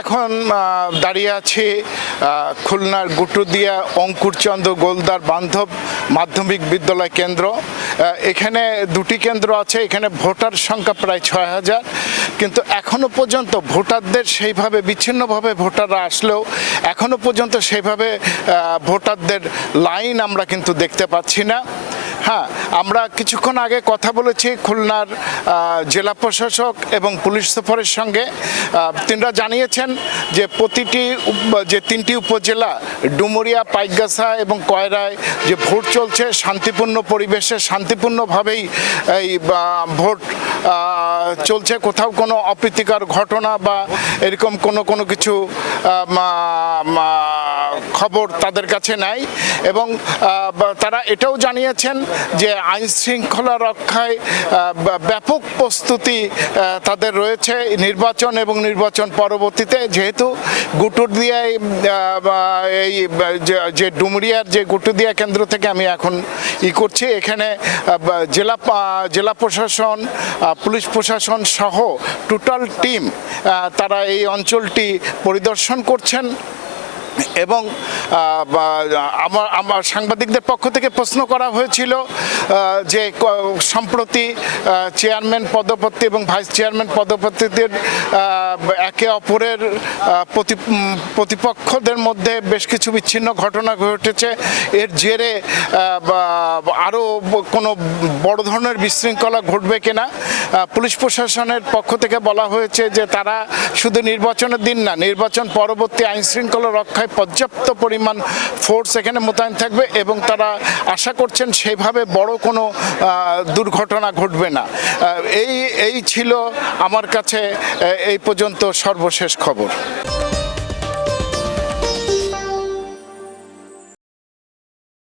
এখন দাঁড়িয়ে আছি খুলনার গুটুদিয়া অঙ্কুরচন্দ্র গোলদার বান্ধব মাধ্যমিক বিদ্যালয় কেন্দ্র। এখানে দুটি কেন্দ্র আছে, এখানে ভোটার সংখ্যা প্রায় ৬,০০০, কিন্তু এখনো পর্যন্ত ভোটারদের সেইভাবে বিচ্ছিন্নভাবে ভোটাররা আসলেও এখনো পর্যন্ত সেইভাবে ভোটারদের লাইন আমরা কিন্তু দেখতে পাচ্ছি না। হ্যাঁ, আমরা কিছুক্ষণ আগে কথা বলেছি খুলনার জেলা প্রশাসক এবং পুলিশ সুপারের সঙ্গে। তিনরা জানিয়েছেন যে প্রতিটি যে তিনটি উপজেলা ডুমুরিয়া, পাইকগাছা এবং কয়রায় যে ভোট চলছে শান্তিপূর্ণ পরিবেশে, শান্তিপূর্ণভাবেই এই ভোট চলছে। কোথাও কোনো অপ্রীতিকর ঘটনা বা এরকম কোনো কিছু খবর তাদের কাছে নাই। এবং তারা এটাও জানিয়েছেন যে আইন শৃঙ্খলা রক্ষায় ব্যাপক প্রস্তুতি তাদের রয়েছে নির্বাচন এবং নির্বাচন পরবর্তীতে। যেহেতু গুটুদিয়ায় এই যে ডুমুরিয়ার যে গুটুদিয়া কেন্দ্র থেকে আমি এখন করছি, এখানে জেলা প্রশাসন, পুলিশ প্রশাসন সহ টোটাল টিম তারা এই অঞ্চলটি পরিদর্শন করছেন। এবং আমার সাংবাদিকদের পক্ষ থেকে প্রশ্ন করা হয়েছিল যে সম্প্রতি চেয়ারম্যান পদপ্রার্থী এবং ভাইস চেয়ারম্যান পদপ্রার্থীদের একে অপরের প্রতিপক্ষদের মধ্যে বেশ কিছু বিচ্ছিন্ন ঘটনা ঘটেছে, এর জেরে আরও কোনো বড় ধরনের বিশৃঙ্খলা ঘটবে কিনা। পুলিশ প্রশাসনের পক্ষ থেকে বলা হয়েছে যে তারা শুধু নির্বাচনের দিন না, নির্বাচন পরবর্তী আইন শৃঙ্খলা রক্ষায় পর্যাপ্ত পরিমাণ ফোর্স এখানে মোতায়েন থাকবে এবং তারা আশা করছেন সেইভাবে বড় কোনো দুর্ঘটনা ঘটবে না। এই ছিল আমার কাছে এই পর্যন্ত সর্বশেষ খবর।